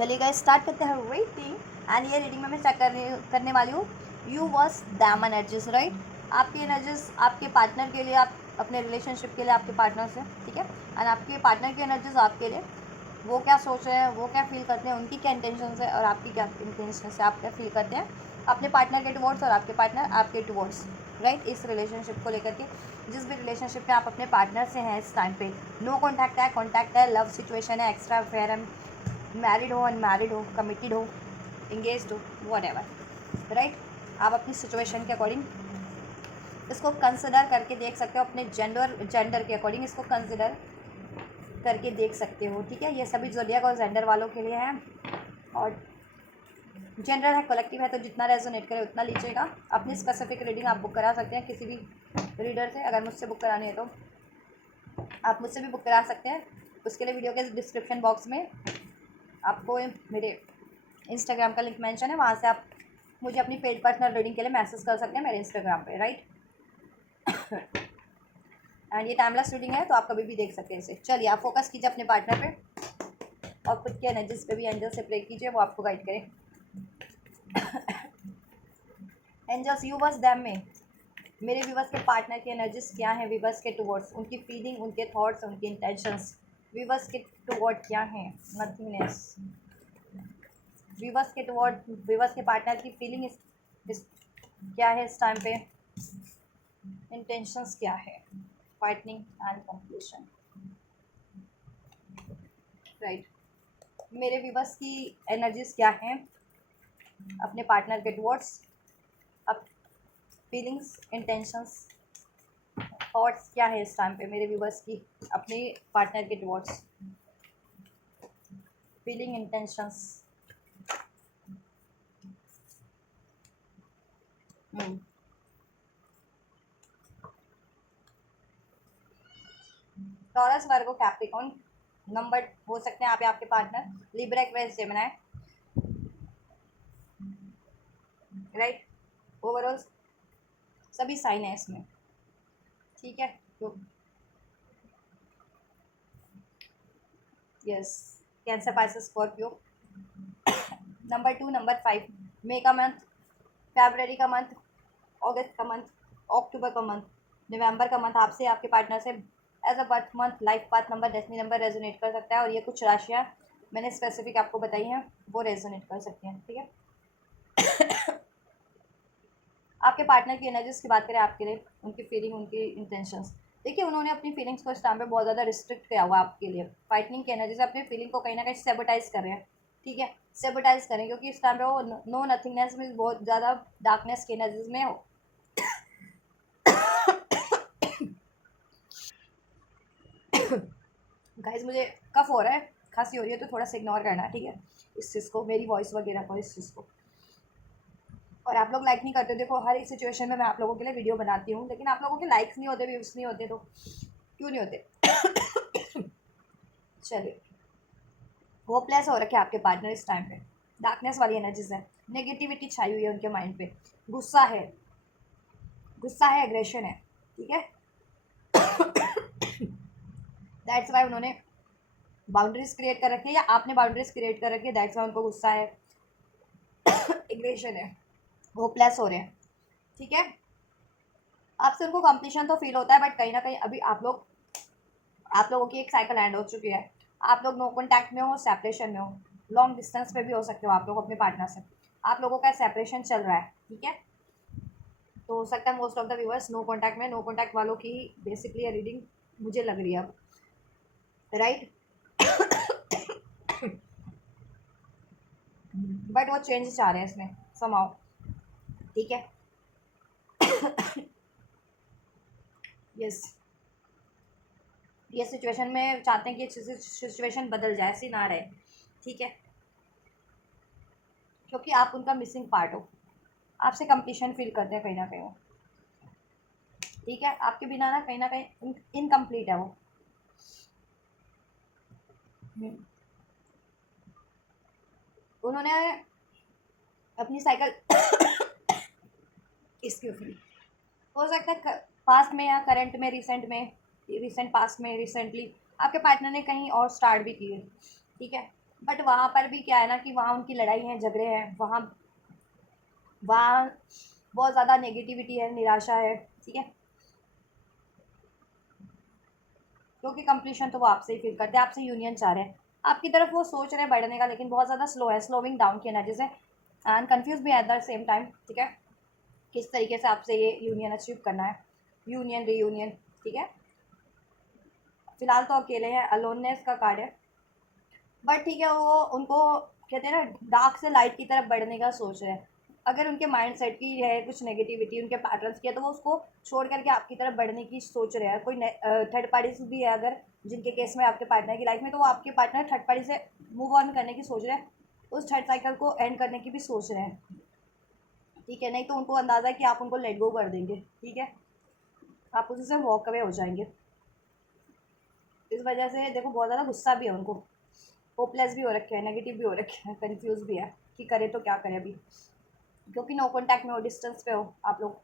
चलिए guys start करते हैं रीडिंग। एंड ये रीडिंग में मैं चेक करने वाली हूँ you versus them energies, right. आपकी एनर्जीज आपके पार्टनर के लिए, आप अपने रिलेशनशिप के लिए आपके पार्टनर से, ठीक है। एंड आपके पार्टनर की एनर्जीज आपके लिए, वो क्या सोच रहे हैं, वो क्या फील करते हैं, उनकी क्या इंटेंशन है और आपकी क्या इंटेंशन है, आप क्या फील करते हैं अपने पार्टनर के टुवर्ड्स और आपके पार्टनर आपके टुवर्ड्स, राइट। इस रिलेशनशिप को लेकर के, जिस भी रिलेशनशिप में आप अपने पार्टनर से हैं इस टाइम पे, नो कॉन्टैक्ट है, लव सिचुएशन है, एक्स्ट्रा अफेयर है, मैरिड हो, अनमैरिड हो, कमिटेड हो, इंगेज्ड हो, व्हाटएवर, राइट। आप अपनी सिचुएशन के अकॉर्डिंग इसको कंसिडर करके देख सकते हो, अपने जेंडर के अकॉर्डिंग इसको कंसिडर करके देख सकते हो, ठीक है। ये सभी ज़ोडिएक और जेंडर वालों के लिए हैं, और जेंडर है, कलेक्टिव है, तो जितना रेजोनेट करे उतना लीजिएगा। अपनी स्पेसिफिक रीडिंग आप बुक करा सकते हैं किसी भी रीडर से। अगर मुझसे बुक करानी है तो आप मुझसे भी बुक करा सकते हैं। उसके लिए वीडियो के डिस्क्रिप्शन बॉक्स में आपको मेरे इंस्टाग्राम का लिंक मेंशन है, वहाँ से आप मुझे अपनी पेड पर्सनल रीडिंग के लिए मैसेज कर सकते हैं मेरे इंस्टाग्राम पे, राइट। एंड ये टाइमलेस रीडिंग है, तो आप कभी भी देख सकते हैं इसे। चलिए आप फोकस कीजिए अपने पार्टनर पे और खुद के एनर्जीज पे भी एंजल से प्रे कीजिए, वो आपको गाइड करें। एंजल्स यू बस दैम में मेरे व्यूवर्स के पार्टनर की एनर्जीज क्या है, व्यूवर्स के टुवर्ड्स, उनकी फीलिंग, उनके थॉट्स, उनकी इंटेंशंस, व्यूवर्स के टुवर्ड क्या है, नथिंगनेस। व्यूवर्स के टुवर्ड, व्यूवर्स के पार्टनर की फीलिंग इस क्या है इस टाइम पे, इंटेंशंस क्या है, फाइटनिंग एंड कंप्लीशन, राइट। मेरे व्यूवर्स की एनर्जीज क्या हैं अपने पार्टनर के टुवर्ड्स, अब फीलिंग्स, इंटेंशंस, थॉट्स क्या है इस टाइम पे मेरे व्यूवर्स की अपने पार्टनर के टुवर्ड्स, फीलिंग, इंटेंशंस। टॉरस, वर्गो, कैप्रिकॉर्न नंबर हो सकते हैं आप या आपके partner, Libra, Aquarius, Gemini, right. Overall सभी साइन है इसमें, ठीक है। तो yes, cancer, Pisces, Scorpio. Number 2, number 5, मई का मंथ, फरवरी का मंथ, अगस्त का मंथ, अक्टूबर का मंथ, नवंबर का मंथ आपसे आपके पार्टनर से as a birth month, life path number, destiny number resonate कर सकता है। और ये कुछ राशियाँ मैंने स्पेसिफिक आपको बताई हैं, वो रेजोनेट कर सकती हैं, ठीक है। आपके पार्टनर की एनर्जीज की बात करें आपके लिए, उनकी फीलिंग, उनकी इंटेंशंस, देखिए उन्होंने अपनी फीलिंग्स को इस टाइम पे बहुत ज़्यादा रिस्ट्रिक्ट किया हुआ है आपके लिए। फाइटनिंग की एनर्जी से अपनी फीलिंग को कहीं ना कहीं सेबोटाइज कर रहे हैं, ठीक है। सेबोटाइज करें क्योंकि इस टाइम पे वो नो नथिंगनेस में बहुत ज़्यादा डार्कनेस की एनर्जीज में हो। गाइस मुझे कफ हो रहा है, खांसी हो रही है, तो थोड़ा सा इग्नोर करना, ठीक है, इस चीज़ को, मेरी वॉइस वगैरह को, इस चीज़ को। और आप लोग लाइक नहीं करते, देखो हर एक सिचुएशन में मैं आप लोगों के लिए वीडियो बनाती हूँ, लेकिन आप लोगों के लाइक्स नहीं होते, व्यूज़ नहीं होते, तो क्यों नहीं होते। चलिए, होपलेस हो रखे आपके पार्टनर इस टाइम पे, डार्कनेस वाली एनर्जीज है, नेगेटिविटी छाई हुई है उनके माइंड पे, गुस्सा है, गुस्सा है, एग्रेशन है, ठीक है। दैट्स वाई उन्होंने बाउंड्रीज क्रिएट कर रखी है, या आपने बाउंड्रीज क्रिएट कर रखी है, दैट्स वाई उनको गुस्सा है, एग्रेशन है, होपलेस हो रहे हैं, ठीक है। आपसे उनको कंप्लीशन तो फील होता है, बट कहीं ना कहीं अभी आप लोगों की एक साइकिल एंड हो चुकी है। आप लोग नो कॉन्टैक्ट में हो, सेपरेशन में हो, लॉन्ग डिस्टेंस पे भी हो सकते हो आप लोग अपने पार्टनर से, आप लोगों का सेपरेशन चल रहा है, ठीक है। तो हो सकता है most of the viewers no contact में, नो कॉन्टैक्ट वालों की बेसिकली रीडिंग मुझे लग रही है अब, राइट। बट वो चेंज चाह रहे हैं इसमें समाओ, ठीक है। यस, ये सिचुएशन में चाहते हैं कि सिचुएशन बदल जाए, ऐसी ना रहे, ठीक है, क्योंकि आप उनका मिसिंग पार्ट हो, आपसे कंप्लीशन फील करते हैं कहीं ना कहीं वो, ठीक है। आपके बिना ना कहीं इनकम्प्लीट है वो। उन्होंने अपनी साइकिल एक्सक्यूज मी, हो सकता है पास्ट में या करंट में, रिसेंट पास्ट में, रिसेंटली आपके पार्टनर ने कहीं और स्टार्ट भी की है, ठीक है। बट वहाँ पर भी क्या है ना कि वहाँ उनकी लड़ाई है, झगड़े हैं, वहाँ वहाँ बहुत ज़्यादा नेगेटिविटी है, निराशा है, ठीक है। क्योंकि कंप्लीशन तो वो आपसे ही फील करते हैं, आपसे यूनियन चाह रहे हैं, आपकी तरफ वो सोच रहे हैं बढ़ने का, लेकिन बहुत ज़्यादा स्लो है, स्लोइंग डाउन की एनर्जी से, एंड कन्फ्यूज भी है एट द सेम टाइम, ठीक है। किस तरीके से आपसे ये यूनियन अचीव करना है, यूनियन रीयूनियन, ठीक है। फिलहाल तो अकेले हैं, अलोननेस का कार्ड है, बट ठीक है, वो उनको कहते हैं ना डार्क से लाइट की तरफ बढ़ने का सोच रहे हैं। अगर उनके माइंड सेट की है कुछ नेगेटिविटी, उनके पैटर्न्स की है, तो वो उसको छोड़ करके आपकी तरफ बढ़ने की सोच रहे हैं। कोई थर्ड पार्टी भी है अगर, जिनके केस में आपके पार्टनर की लाइफ में, तो वो आपके पार्टनर थर्ड पार्टी से मूव ऑन करने की सोच रहे हैं, उस थर्ड साइकिल को एंड करने की भी सोच रहे हैं, ठीक है। नहीं तो उनको अंदाज़ा है कि आप उनको लेट गो कर देंगे, ठीक है, आप उससे वॉक अवे हो जाएंगे। इस वजह से देखो बहुत ज़्यादा गुस्सा भी है उनको, होपलेस भी हो रखे हैं, नेगेटिव भी हो रखे हैं, कंफ्यूज भी है कि करे तो क्या करे अभी, क्योंकि नो कॉन्टैक्ट में हो, डिस्टेंस पे हो आप लोग।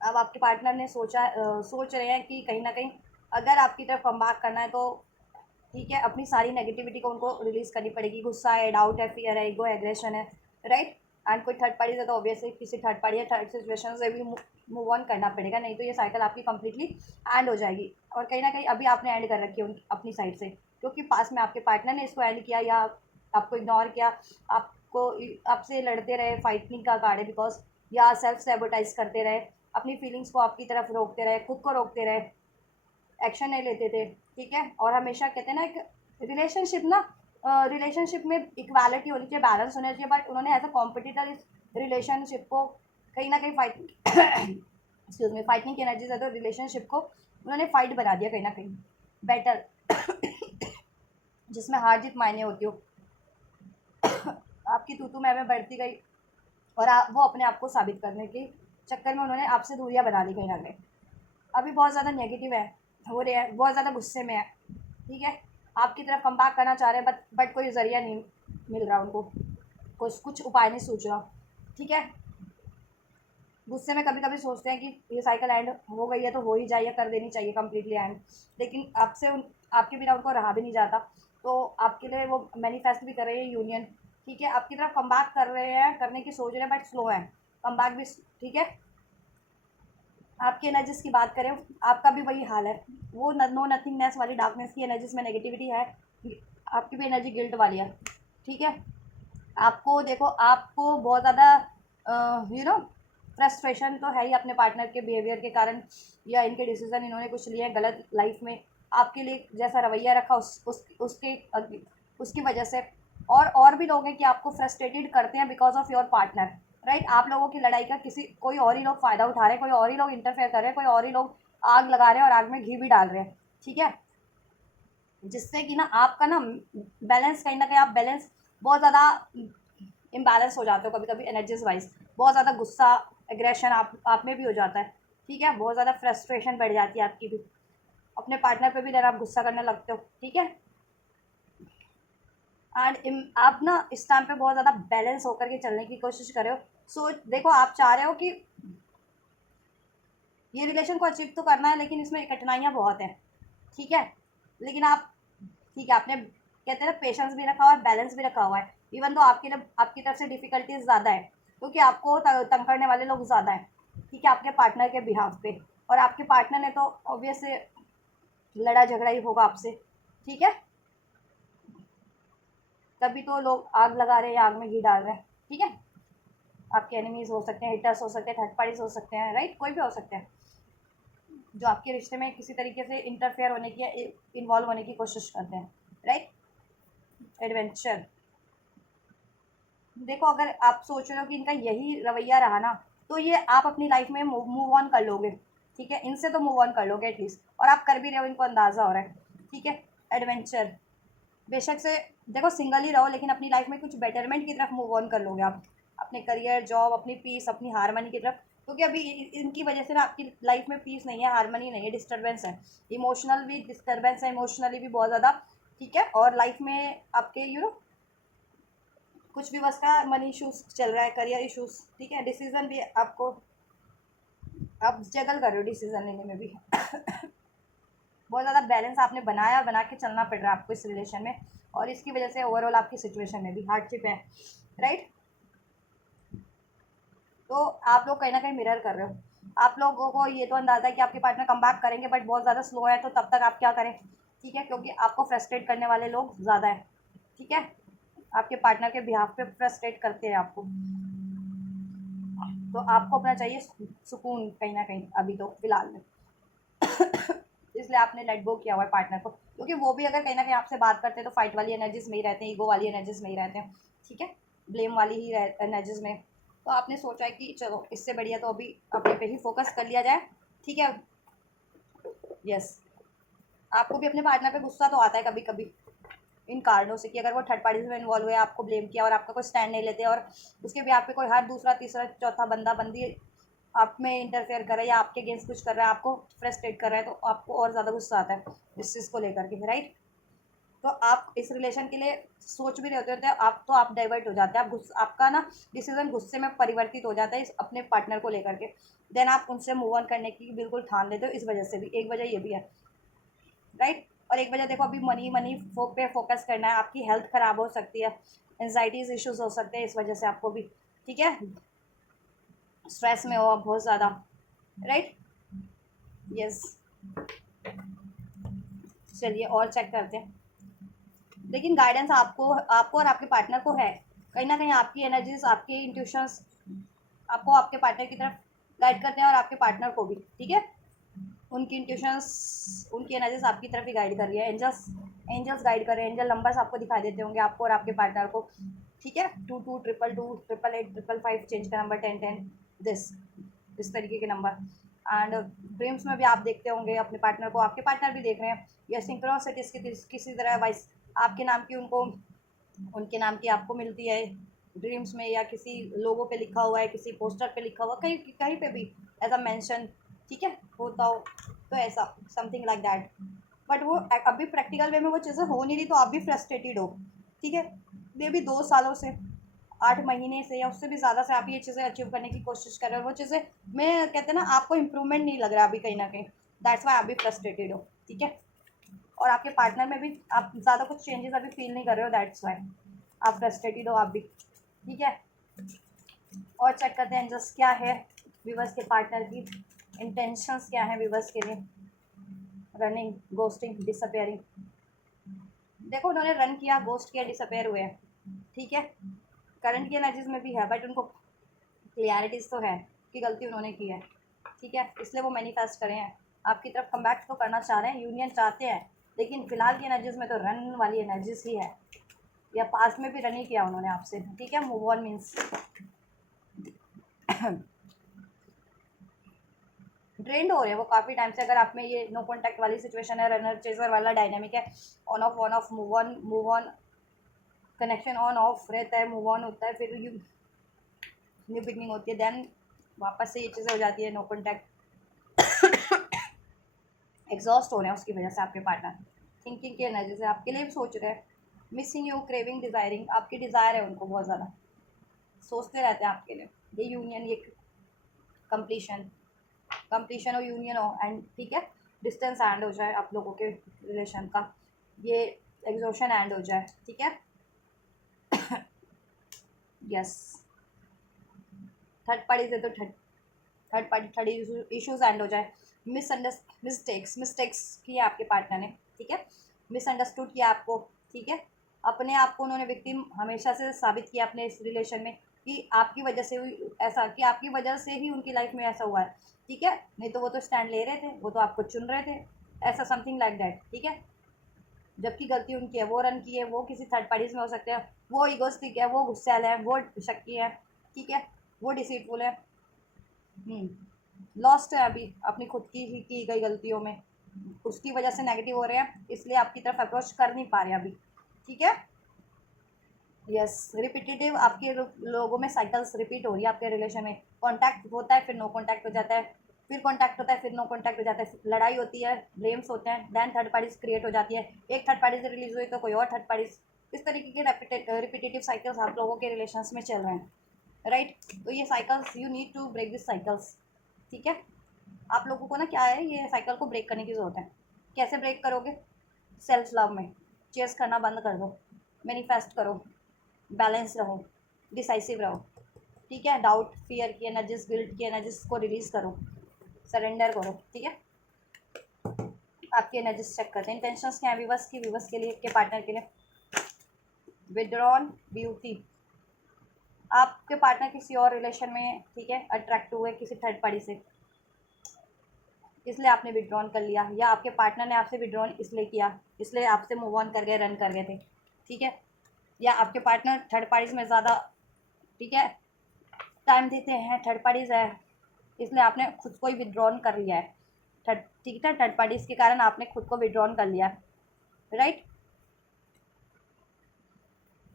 अब आपके पार्टनर ने सोच रहे हैं कि कहीं ना कहीं अगर आपकी तरफ कम बैक करना है तो ठीक है, अपनी सारी नेगेटिविटी को उनको रिलीज करनी पड़ेगी। गुस्सा है, डाउट है, फियर है, ईगो, एग्रेशन है, राइट। एंड कोई थर्ड पार्टी से तो ऑब्वियसली किसी थर्ड पार्टी या थर्ड सिचुएशन से भी मूव ऑन करना पड़ेगा, नहीं तो ये साइकिल आपकी कंप्लीटली एंड हो जाएगी। और कहीं ना कहीं अभी आपने एंड कर रखी है अपनी साइड से, क्योंकि पास में आपके पार्टनर ने इसको एंड किया या आपको इग्नोर किया, आपको आपसे लड़ते रहे, फाइटिंग का कार्ड है बिकॉज, या सेल्फ सेबोटाइज करते रहे, अपनी फीलिंग्स को आपकी तरफ रोकते रहे, खुद को रोकते रहे, एक्शन नहीं लेते थे, ठीक है। और हमेशा कहते हैं ना एक रिलेशनशिप ना, रिलेशनशिप में इक्वालिटी होनी चाहिए, बैलेंस होना चाहिए, बट उन्होंने एज अ कॉम्पिटिटर इस रिलेशनशिप को कहीं ना कहीं फाइट एक्सक्यूज मी, फाइटिंग की एनर्जी से तो रिलेशनशिप को उन्होंने फाइट बना दिया कहीं ना कहीं, बेटर जिसमें हार जीत मायने होती हो। आपकी तू मैं बढ़ती गई, और वो अपने आप को साबित करने के चक्कर में उन्होंने आपसे दूरियां बना ली कहीं ना कहीं। अभी बहुत ज़्यादा नेगेटिव है, हो रहे हैं, बहुत ज़्यादा गुस्से में है, ठीक है। आपकी तरफ कम बैक करना चाह रहे हैं, बट कोई ज़रिया नहीं मिल रहा उनको, कुछ उपाय नहीं सूझ रहा, ठीक है। गुस्से में कभी कभी सोचते हैं कि ये साइकिल एंड हो गई है तो हो ही जाए, या कर देनी चाहिए कम्प्लीटली एंड, लेकिन आपके बिना उनको रहा भी नहीं जाता, तो आपके लिए वो मैनिफेस्ट भी कर रहे हैं यूनियन, ठीक है। आपकी तरफ कम बैक कर रहे हैं, करने की सोच रहे हैं, बट स्लो है कम बैक भी, ठीक है। आपकी एनर्जीज की बात करें, आपका भी वही हाल है, वो नो नथिंगनेस वाली डार्कनेस की एनर्जीज में नेगेटिविटी है, आपकी भी एनर्जी गिल्ट वाली है, ठीक है। आपको देखो, आपको बहुत ज़्यादा फ्रस्ट्रेशन तो है ही अपने पार्टनर के बिहेवियर के कारण, या इनके डिसीजन इन्होंने कुछ लिए हैं गलत लाइफ में, आपके लिए जैसा रवैया रखा उसकी वजह से। और भी लोग हैं कि आपको फ्रस्ट्रेटेड करते हैं because of your partner, right. आप लोगों की लड़ाई का कोई और ही लोग फ़ायदा उठा रहे हैं, कोई और ही लोग इंटरफेयर कर रहे हैं, कोई और ही लोग आग लगा रहे हैं और आग में घी भी डाल रहे हैं, ठीक है। जिससे कि ना आपका ना बैलेंस, कहीं ना कहीं आप बैलेंस बहुत ज़्यादा इम्बैलेंस हो जाते हो कभी कभी एनर्जीज वाइज, बहुत ज़्यादा गुस्सा, एग्रेशन आप में भी हो जाता है, ठीक है। बहुत ज़्यादा फ्रस्ट्रेशन बढ़ जाती है आपकी भी, अपने पार्टनर पे भी देर आप गुस्सा करने लगते हो, ठीक है। एंड आप ना इस टाइम पे बहुत ज़्यादा बैलेंस होकर के चलने की कोशिश कर रहे हो। सो देखो, आप चाह रहे हो कि ये रिलेशन को अचीव तो करना है, लेकिन इसमें कठिनाइयाँ बहुत हैं, ठीक है। लेकिन आप, ठीक है, आपने कहते हैं ना पेशेंस भी रखा हुआ है, बैलेंस भी रखा हुआ है, इवन तो आपकी तरफ से डिफिकल्टीज ज़्यादा है, क्योंकि आपको तंग करने वाले लोग ज़्यादा हैं, ठीक है, आपके पार्टनर के बिहाफ पे। और आपके पार्टनर ने तो ऑब्वियस लड़ा झगड़ा ही होगा आपसे, ठीक है। तभी तो लोग आग लगा रहे हैं या आग में घी डाल रहे हैं, ठीक है। आपके एनिमीज हो सकते हैं, हिटर्स हो सकते हैं, थर्ड पार्टीज हो सकते हैं, राइट, कोई भी हो सकते हैं जो आपके रिश्ते में किसी तरीके से इंटरफेयर होने की या इन्वॉल्व होने की कोशिश करते हैं, राइट। एडवेंचर, देखो अगर आप सोच रहे हो कि इनका यही रवैया रहा ना, तो ये आप अपनी लाइफ में मूव ऑन कर लोगे, ठीक है, इनसे तो मूव ऑन कर लोगे एटलीस्ट, और आप कर भी रहे हो, इनको अंदाज़ा हो रहा है, ठीक है। एडवेंचर, बेशक से देखो सिंगल ही रहो, लेकिन अपनी लाइफ में कुछ बेटरमेंट की तरफ मूव ऑन कर लोगे आप, अपने करियर, जॉब, अपनी पीस, अपनी हारमनी की तरफ, क्योंकि अभी इनकी वजह से ना आपकी लाइफ में पीस नहीं है, हारमनी नहीं है, डिस्टर्बेंस है, इमोशनल भी डिस्टर्बेंस है, इमोशनली भी बहुत ज़्यादा, ठीक है। और लाइफ में आपके कुछ भी बस का मनी इशूज़ चल रहा है, करियर इशूज़, ठीक है। डिसीज़न भी आपको, आप स्ट्रगल कर रहे हो डिसीज़न लेने में भी बहुत ज़्यादा बैलेंस आपने बना के चलना पड़ रहा है आपको इस रिलेशन में, और इसकी वजह से ओवरऑल आपकी सिचुएशन में भी हार्डशिप है, राइट। तो आप लोग कहीं ना कहीं मिरर कर रहे हो। आप लोगों को ये तो अंदाज़ा है कि आपके पार्टनर कम बैक करेंगे, बट बहुत ज़्यादा स्लो है, तो तब तक आप क्या करें, ठीक है, क्योंकि आपको फ्रस्ट्रेट करने वाले लोग ज़्यादा है, ठीक है। आपके पार्टनर के बिहाफ पे फ्रस्ट्रेट करते हैं आपको, तो आपको अपना चाहिए सुकून कहीं ना कहीं अभी तो फिलहाल में। इसलिए आपने लेट गो किया हुआ है पार्टनर को, क्योंकि वो भी अगर कहीं ना कहीं आपसे बात करते हैं तो फाइट वाली एनर्जीज में ही रहते हैं, ईगो वाली एनर्जीज में ही रहते हैं, ठीक है, ब्लेम वाली ही एनर्जीज में। तो आपने सोचा है कि चलो इससे बढ़िया तो अभी अपने पे ही फोकस कर लिया जाए, ठीक है। यस, आपको भी अपने पार्टनर पे गुस्सा तो आता है कभी कभी इन कारणों से, कि अगर वो थर्ड पार्टीज में इन्वॉल्व हुए, आपको ब्लेम किया और आपका कोई स्टैंड नहीं लेते, और उसके भी आप पे कोई हर दूसरा तीसरा चौथा बंदा बंदी आप में इंटरफेयर कर रहा है या आपके अगेंस्ट कुछ कर रहा है, आपको फ्रस्ट्रेट कर रहा है, तो आपको और ज़्यादा गुस्सा आता है इस चीज़ को लेकर के, राइट। तो आप इस रिलेशन के लिए सोच भी रहे होते हैं, आप डाइवर्ट हो जाते हैं, आपका ना डिसीजन गुस्से में परिवर्तित हो जाता है इस अपने पार्टनर को लेकर के। देन आप उनसे मूव ऑन करने की बिल्कुल ठान लेते हो, इस वजह से भी एक वजह ये भी है, राइट। और एक वजह देखो, अभी मनी मनी पे फोकस करना है, आपकी हेल्थ खराब हो सकती है, एनजाइटीज इश्यूज हो सकते हैं इस वजह से आपको भी, ठीक है, स्ट्रेस में हो आप बहुत ज़्यादा, राइट। यस, चलिए और चेक करते हैं। लेकिन गाइडेंस आपको आपको और आपके पार्टनर को है, कहीं ना कहीं आपकी एनर्जीज, आपके इंट्यूशंस आपको आपके पार्टनर की तरफ गाइड करते हैं, और आपके पार्टनर को भी, ठीक है, उनकी इंट्यूशंस उनकी एनर्जीज आपकी तरफ ही गाइड कर रही है, एंजल्स एंजल्स गाइड कर रहे हैं, एंजल नंबर्स आपको दिखाई देते होंगे आपको और आपके पार्टनर को, ठीक है, 22 222 888 555 चेंज का नंबर 1010, दिस इस तरीके के नंबर। एंड ड्रीम्स में भी आप देखते होंगे अपने पार्टनर को, आपके पार्टनर भी देख रहे हैं, या सिंक्रोसिटीज की किसी तरह वाइस आपके नाम की उनको उनके नाम की आपको मिलती है ड्रीम्स में, या किसी लोगों पे लिखा हुआ है, किसी पोस्टर पे लिखा हुआ, कहीं कहीं पे भी ऐसा मेंशन, ठीक है, होता हो, तो ऐसा समथिंग लाइक दैट। बट वो अभी प्रैक्टिकल वे में वो चीज़ें हो नहीं रही, तो आप भी फ्रस्ट्रेटेड हो, ठीक है। मे भी 2 सालों से, 8 महीने से, या उससे भी ज़्यादा से आप ये चीज़ें अचीव करने की कोशिश कर रहे हो, वो चीज़ें मैं कहते हैं ना, आपको इम्प्रूवमेंट नहीं लग रहा अभी कहीं ना कहीं, दैट्स वाई आप भी फ्रस्ट्रेटेड हो, ठीक है। और आपके पार्टनर में भी आप ज़्यादा कुछ चेंजेस अभी फील नहीं कर रहे हो, दैट्स वाई आप फ्रस्ट्रेटेड हो आप भी, ठीक है। और चेक करते हैं जस्ट क्या है व्यूवर्स के पार्टनर की इंटेंशंस, क्या है व्यूवर्स के लिए। रनिंग, गोस्टिंग, डिसअपेयरिंग, देखो उन्होंने रन किया, गोस्ट किया, डिसअपेयर हुए हैं, ठीक है। करंट की एनर्जीज में भी है, बट उनको क्लियरिटीज तो है कि गलती उन्होंने की है, ठीक है, इसलिए वो मैनिफेस्ट करें हैं आपकी तरफ, कम बैक तो करना चाह रहे हैं, यूनियन चाहते हैं, लेकिन फिलहाल की एनर्जीज में तो रन वाली एनर्जीज ही है, या पास्ट में भी रन ही किया उन्होंने आपसे, ठीक है। मूव ऑन मीन्स ड्रेंड हो रहे हैं वो काफ़ी टाइम से, अगर आप में ये नो कॉन्टैक्ट वाली सिचुएशन है, रनर चेजर वाला डायनामिक है, on off move on connection on off रहता है, मूव ऑन होता है, फिर न्यू बिगनिंग होती है, देन वापस से ये चीज़ें हो जाती है, नो कॉन्टैक्ट, एग्जॉस्ट हो रहे हैं उसकी वजह से आपके पार्टनर, थिंकिंग की एनर्जी से आपके लिए भी सोच रहे हैं, मिसिंग यू, क्रेविंग, डिज़ायरिंग, आपकी डिज़ायर है उनको बहुत ज़्यादा, सोचते रहते हैं आपके लिए, ये यूनियन, ये कंप्लीशन कंप्लीशन हो, यूनियन हो, एंड ठीक है, डिस्टेंस एंड हो जाए आप लोगों के रिलेशन का, ये एग्जॉशन एंड हो जाए, ठीक है। यस, थर्ड पार्टी से तो third party third issues and हो जाए, मिस्टेक्स किए आपके पार्टनर ने, ठीक है, मिसअंडरस्टूड किया आपको, ठीक है, अपने आप को उन्होंने विक्टिम हमेशा से साबित किया अपने इस रिलेशन में, कि आपकी वजह से हुई ऐसा, कि आपकी वजह से ही उनकी लाइफ में ऐसा हुआ है, ठीक है, नहीं तो वो तो स्टैंड ले रहे थे, वो तो आपको चुन रहे थे, ऐसा समथिंग लाइक दैट, ठीक है। जबकि गलती उनकी है, वो रन की है, वो किसी थर्ड पार्टीज में हो सकते हैं, वो इगोस्टिक है, वो गुस्सैल है, वो शक्की है, ठीक है, वो डिसीटफुल है, लॉस्ट है अभी अपनी खुद की ही की गई गलतियों में, उसकी वजह से नेगेटिव हो रहे हैं, इसलिए आपकी तरफ अप्रोच कर नहीं पा रहे अभी, ठीक है। यस, रिपीटेटिव आपके लोगों में साइकिल्स रिपीट हो रही है आपके रिलेशन में, कांटेक्ट होता है, फिर नो कांटेक्ट हो जाता है, फिर कांटेक्ट होता है, फिर नो कांटेक्ट हो जाता है, लड़ाई होती है, ब्लेम्स होते हैं, देन थर्ड पार्टीज क्रिएट हो जाती है, एक थर्ड पार्टी से रिलीज हुई तो कोई और थर्ड पार्टीज, इस तरीके के रिपीटेटिव साइकिल्स आप लोगों के रिलेशंस में चल रहे हैं, राइट। तो ये cycles, you need to break this cycles, ठीक है। आप लोगों को ना क्या है, ये साइकिल को ब्रेक करने की ज़रूरत है, कैसे ब्रेक करोगे? सेल्फ लव में। चेस करना बंद कर दो, मैनिफेस्ट करो, बैलेंस रहो, डिसाइसिव रहो, ठीक है। डाउट, फियर की एनर्जीज, गिल्ट की एनर्जीज को रिलीज करो, सरेंडर करो, ठीक है। आपकी एनर्जीज चेक करते हैं, इंटेंशंस क्या है विवश की, विवश के लिए, के पार्टनर के लिए। विड्रॉन ब्यूटी, आपके पार्टनर किसी और रिलेशन में, ठीक है, अट्रैक्ट हुए किसी थर्ड पार्टी से, इसलिए आपने विड्रॉन कर लिया, या आपके पार्टनर ने आपसे विड्रॉन इसलिए किया, इसलिए आपसे मूव ऑन कर गए, रन कर गए थे, ठीक है। या आपके पार्टनर थर्ड पार्टीज में ज़्यादा, ठीक है, टाइम देते हैं, थर्ड पार्टीज है, इसलिए आपने खुद को ही विड्रॉन कर लिया है, ठीक है, थर्ड पार्टीज के कारण आपने खुद को विड्रॉन कर लिया, राइट।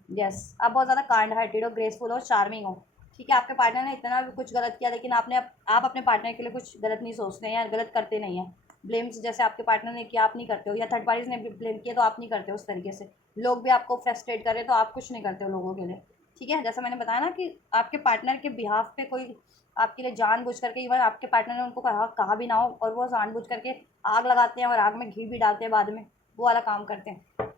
यस, आप बहुत ज़्यादा काइंड हार्टेड हो, ग्रेसफुल हो, चार्मिंग हो, ठीक है। आपके पार्टनर ने इतना भी कुछ गलत किया, लेकिन आप अपने पार्टनर के लिए कुछ गलत नहीं सोचते हैं या गलत करते नहीं हैं। ब्लेम्स जैसे आपके पार्टनर ने किया आप नहीं करते हो, या थर्ड पार्टीज ने भी ब्लेम किया तो आप नहीं करते हो उस तरीके से। लोग भी आपको फ्रस्ट्रेट करें तो आप कुछ नहीं करते हो लोगों के लिए, ठीक है। जैसा मैंने बताया ना कि आपके पार्टनर के बिहाफ पे कोई आपके लिए जानबूझ करके, इवन आपके पार्टनर ने उनको कहा भी ना हो, और वो जानबूझ करके आग लगाते हैं और आग में घी भी डालते हैं बाद में, वो वाला काम करते हैं।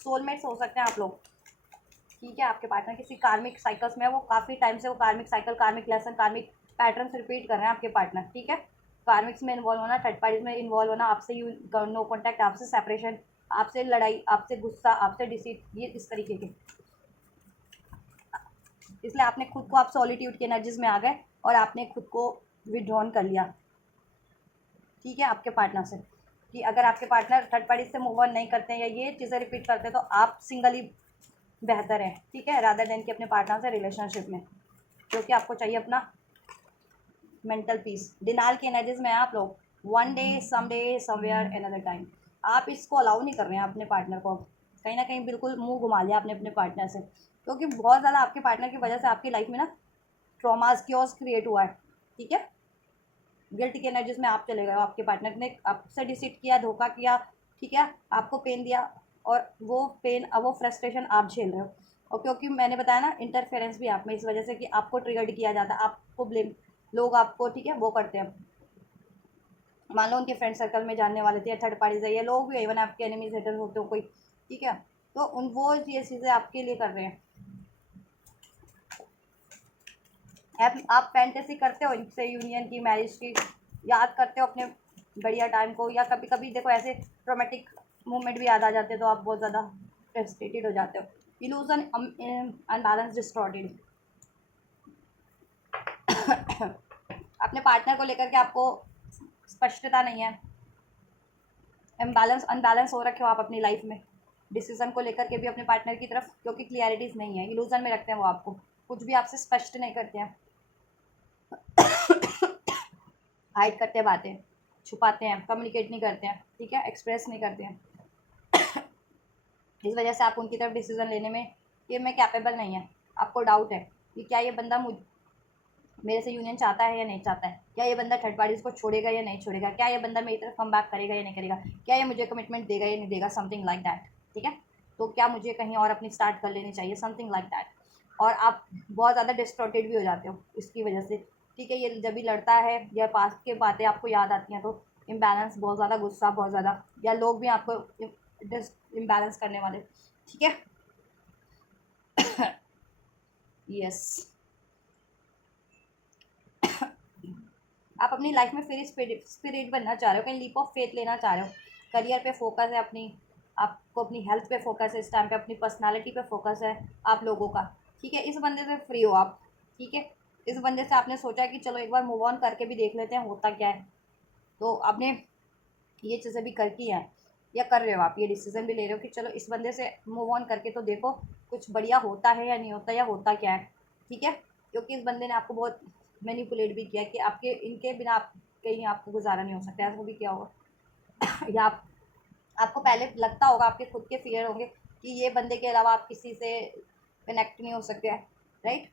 सोलमेट्स हो सकते हैं आप लोग, ठीक है। आपके पार्टनर किसी कार्मिक साइकिल्स में है, वो काफ़ी टाइम से वो कार्मिक साइकिल, कार्मिक लेसन, कार्मिक पैटर्न रिपीट कर रहे हैं आपके पार्टनर, ठीक है। कार्मिक्स में इन्वॉल्व होना, थर्ड पार्टीज में इन्वॉल्व होना, आपसे यू नो कॉन्टैक्ट, आपसे सेपरेशन, आपसे लड़ाई, आपसे गुस्सा, आपसे डिसीट, ये इस तरीके के, इसलिए आपने खुद को, आप सॉलिट्यूड की एनर्जीज में आ गए और आपने खुद को विड्रॉन कर लिया, ठीक है, आपके पार्टनर से। कि अगर आपके पार्टनर थर्ड पार्टी से मूव ऑन नहीं करते हैं या ये चीज़ें रिपीट करते हैं तो आप सिंगली बेहतर है, ठीक है, रादर देन कि अपने पार्टनर से रिलेशनशिप में, क्योंकि आपको चाहिए अपना मेंटल पीस। डिनाल की एनर्जीज में आप लोग, one day, some day, somewhere, another time, आप इसको अलाउ नहीं कर रहे हैं अपने पार्टनर को, कहीं ना कहीं बिल्कुल मुंह घुमा लिया आपने अपने पार्टनर से, क्योंकि बहुत ज़्यादा आपके पार्टनर की वजह से आपकी लाइफ में ना ट्रॉमास क्योस क्रिएट हुआ है, ठीक है। गिल्ट की एनर्जीज में आप चले गए हो, आपके पार्टनर ने आपसे डिसीट किया, धोखा किया, ठीक है, आपको पेन दिया, और वो पेन, अब वो फ्रस्ट्रेशन आप झेल रहे हो, और क्योंकि मैंने बताया ना इंटरफेरेंस भी आप में, इस वजह से कि आपको ट्रिगर्ड किया जाता है, आपको ब्लेम, लोग आपको, ठीक है, वो करते हैं। मान लो उनके फ्रेंड सर्कल में जानने वाले थे, थर्ड पार्टीज है, ये लोग भी, इवन आपके एनिमीज हेटर होते हो कोई, ठीक है, तो उन वो ये चीज़ें आपके लिए कर रहे हैं। आप फैंटेसी करते हो इनसे, यूनियन की, मैरिज की, याद करते हो अपने बढ़िया टाइम को, या कभी कभी देखो ऐसे ट्रोमेटिक मोमेंट भी याद आ जाते हैं तो आप बहुत ज़्यादा फ्रस्ट्रेटेड हो जाते हो। इल्यूजन, अनबैलेंस, डिस्टॉर्टेड, अपने पार्टनर को लेकर के आपको स्पष्टता नहीं है, अनबैलेंस हो रखे हो आप अपनी लाइफ में, डिसीजन को लेकर के भी अपने पार्टनर की तरफ, क्योंकि क्लियरिटीज़ नहीं है, इल्यूजन में रखते हैं वो आपको, कुछ भी आपसे स्पष्ट नहीं करते हैं, हाइड करते हैं बातें, छुपाते हैं, कम्युनिकेट नहीं करते हैं, ठीक है, एक्सप्रेस नहीं करते हैं। इस वजह से आप उनकी तरफ डिसीजन लेने में कि मैं कैपेबल नहीं है, आपको डाउट है कि क्या ये बंदा मेरे से यूनियन चाहता है या नहीं चाहता है, क्या ये बंदा थर्ड पार्टीज को छोड़ेगा या नहीं छोड़ेगा, क्या ये बंदा मेरी तरफ कम बैक करेगा या नहीं करेगा, क्या ये मुझे कमिटमेंट देगा या नहीं देगा, समथिंग लाइक दैट, ठीक है। तो क्या मुझे कहीं और अपनी स्टार्ट कर लेनी चाहिए, समथिंग लाइक दैट। और आप बहुत ज़्यादा डिस्टॉर्टेड भी हो जाते हो इसकी वजह से, ठीक है। ये जब भी लड़ता है या पास्ट के बातें आपको याद आती हैं तो इम्बैलेंस, बहुत ज़्यादा गुस्सा, बहुत ज़्यादा, या लोग भी आपको इम्बैलेंस करने वाले, ठीक है। यस, आप अपनी लाइफ में फिर स्पिरिट बनना चाह रहे हो, कहीं लीप ऑफ फेथ लेना चाह रहे हो, करियर पे फोकस है अपनी, आपको अपनी हेल्थ पे फोकस है इस टाइम पे, अपनी पर्सनालिटी पे फोकस है आप लोगों का, ठीक है। इस बंदे से फ्री हो आप, ठीक है। इस बंदे से आपने सोचा कि चलो एक बार मूव ऑन करके भी देख लेते हैं होता क्या है, तो आपने ये चीज़ें भी कर की हैं, या कर रहे हो आप, ये डिसीजन भी ले रहे हो कि चलो इस बंदे से मूव ऑन करके तो देखो कुछ बढ़िया होता है या नहीं होता, या होता क्या है, ठीक है। क्योंकि इस बंदे ने आपको बहुत मैनिपुलेट भी किया कि आपके, इनके बिना आप कहीं आपको गुजारा नहीं हो सकता, ऐसा भी किया होगा। या आपको पहले लगता होगा, आपके खुद के फियर होंगे कि ये बंदे के अलावा आप किसी से कनेक्ट नहीं हो सकते हैं, राइट।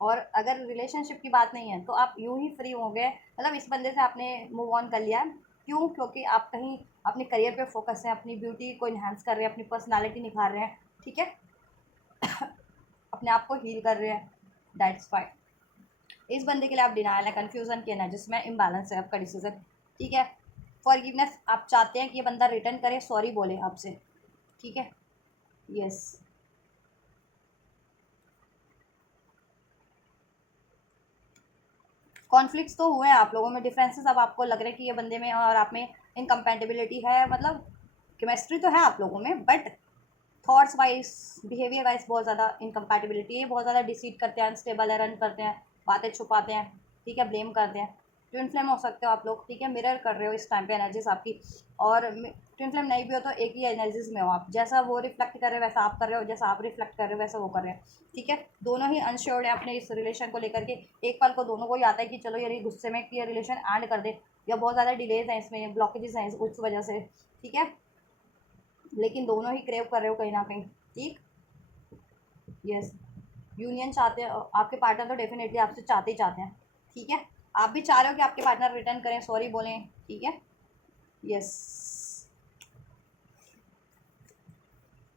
और अगर रिलेशनशिप की बात नहीं है तो आप यूं ही फ्री हो गए, मतलब इस बंदे से आपने मूव ऑन कर लिया, क्यों? क्योंकि आप कहीं अपने करियर पे फोकस हैं, अपनी ब्यूटी को इन्हांस कर रहे हैं, अपनी पर्सनालिटी निखार रहे हैं, ठीक है, अपने आप को हील कर रहे हैं, दैट्स वाई। इस बंदे के लिए आप डिनायल है, कन्फ्यूजन की एनर्जीज में इम्बैलेंस है आपका डिसीजन, ठीक है। फॉरगिवनेस आप चाहते हैं कि ये बंदा रिटर्न करे, सॉरी बोले आपसे, ठीक है। यस, कॉन्फ्लिक्ट्स तो हुए हैं आप लोगों में, डिफरेंसेस अब आपको लग रहा है कि ये बंदे में और आप में इनकम्पैटिबिलिटी है, मतलब केमिस्ट्री तो है आप लोगों में, but thoughts wise, behaviour wise बहुत ज़्यादा इनकम्पैटिबिलिटी है, बहुत ज़्यादा डिसीट करते हैं, अनस्टेबल है, रन करते हैं, बातें छुपाते हैं, ठीक है, ब्लेम करते हैं। ट्विन फ्लेम हो सकते हो आप लोग, ठीक है, मिरर कर रहे हो इस टाइम पे एनर्जीज आपकी। और ट्विन फ्लेम नहीं भी हो तो एक ही एनर्जीज में हो आप, जैसा वो रिफ्लेक्ट कर रहे हो वैसा आप कर रहे हो, जैसा आप रिफ्लेक्ट कर रहे हो वैसा वो कर रहे हैं, ठीक है। दोनों ही अनश्योर्ड है अपने इस रिलेशन को लेकर के। एक पल को दोनों को ही आता है कि चलो यार गुस्से में कि ये रिलेशन एंड कर दे, या बहुत ज़्यादा डिलेज हैं इसमें, ब्लॉकेजेस हैं उस वजह से, ठीक है। लेकिन दोनों ही क्रेव कर रहे हो कहीं ना कहीं, ठीक। यस, यूनियन चाहते हैं आपके पार्टनर, तो डेफिनेटली आपसे चाहते ही चाहते हैं, ठीक है। आप भी चाह रहे हो कि आपके पार्टनर रिटर्न करें, सॉरी बोलें, ठीक है। Yes,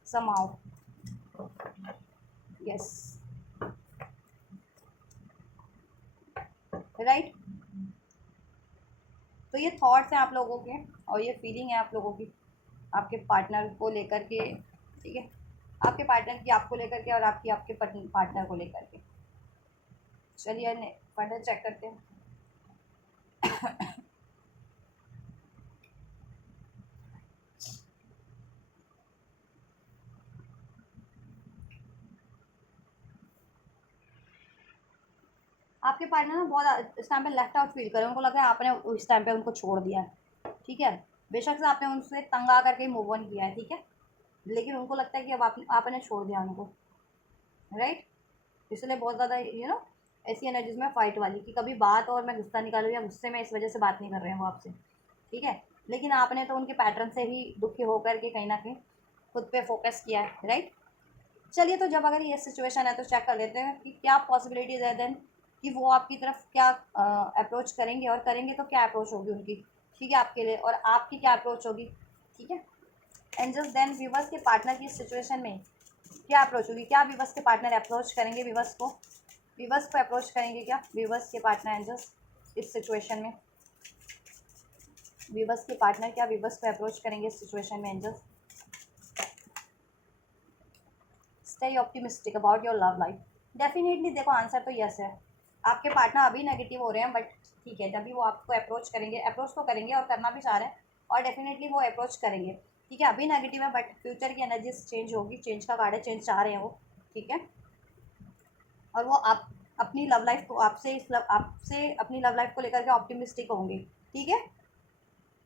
somehow, yes, right. तो ये थॉट्स हैं आप लोगों के, और ये फीलिंग है आप लोगों की आपके पार्टनर को लेकर के, ठीक है। आपके पार्टनर की आपको लेकर के, और आपकी आपके पार्टनर को लेकर के। चलिए फर्दर चेक करते हैं। आपके पार्टनर ना बहुत इस टाइम पे लेफ्ट आउट फील कर रहे हैं, उनको लग रहा है आपने इस टाइम पे उनको छोड़ दिया है, ठीक है। बेशक से आपने उनसे तंग आ करके मूव ऑन किया है, ठीक है, लेकिन उनको लगता है कि अब आपने छोड़ दिया उनको, राइट। इसलिए बहुत ज़्यादा ऐसी एनर्जीज में फाइट वाली कि कभी बात और मैं गुस्सा निकालूँ, या गुस्से में इस वजह से बात नहीं कर रहे हैं वो आपसे, ठीक है। लेकिन आपने तो उनके पैटर्न से ही दुखी होकर के कहीं ना कहीं खुद पे फोकस किया है, राइट। चलिए, तो जब अगर ये सिचुएशन है तो चेक कर लेते हैं कि क्या पॉसिबिलिटीज़ है देन, कि वो आपकी तरफ क्या अप्रोच करेंगे, और करेंगे तो क्या अप्रोच होगी उनकी, ठीक है, आपके लिए, और आपकी क्या अप्रोच होगी, ठीक है। एंड जस्ट देन व्यूवर्स के पार्टनर की सिचुएशन में क्या अप्रोच होगी, क्या व्यूवर्स के पार्टनर अप्रोच करेंगे व्यूवर्स को अप्रोच करेंगे क्या व्यूवर्स के पार्टनर एंजल्स इस सिचुएशन में, व्यूवर्स के पार्टनर क्या व्यूवर्स को अप्रोच करेंगे इस सिचुएशन में angels. Stay optimistic about your love life. Definitely देखो, आंसर तो यस है। आपके पार्टनर अभी नेगेटिव हो रहे हैं, बट ठीक है, जब भी वो आपको अप्रोच करेंगे, अप्रोच तो करेंगे और करना भी चाह रहे हैं, और डेफिनेटली वो अप्रोच करेंगे, ठीक है। अभी नेगेटिव है, बट फ्यूचर की एनर्जीज चेंज होगी, चेंज का कार्ड है, चेंज चाह रहे हैं वो, ठीक है। और वो आप अपनी लव लाइफ को आपसे अपनी लव लाइफ को लेकर के ऑप्टिमिस्टिक होंगे, ठीक है।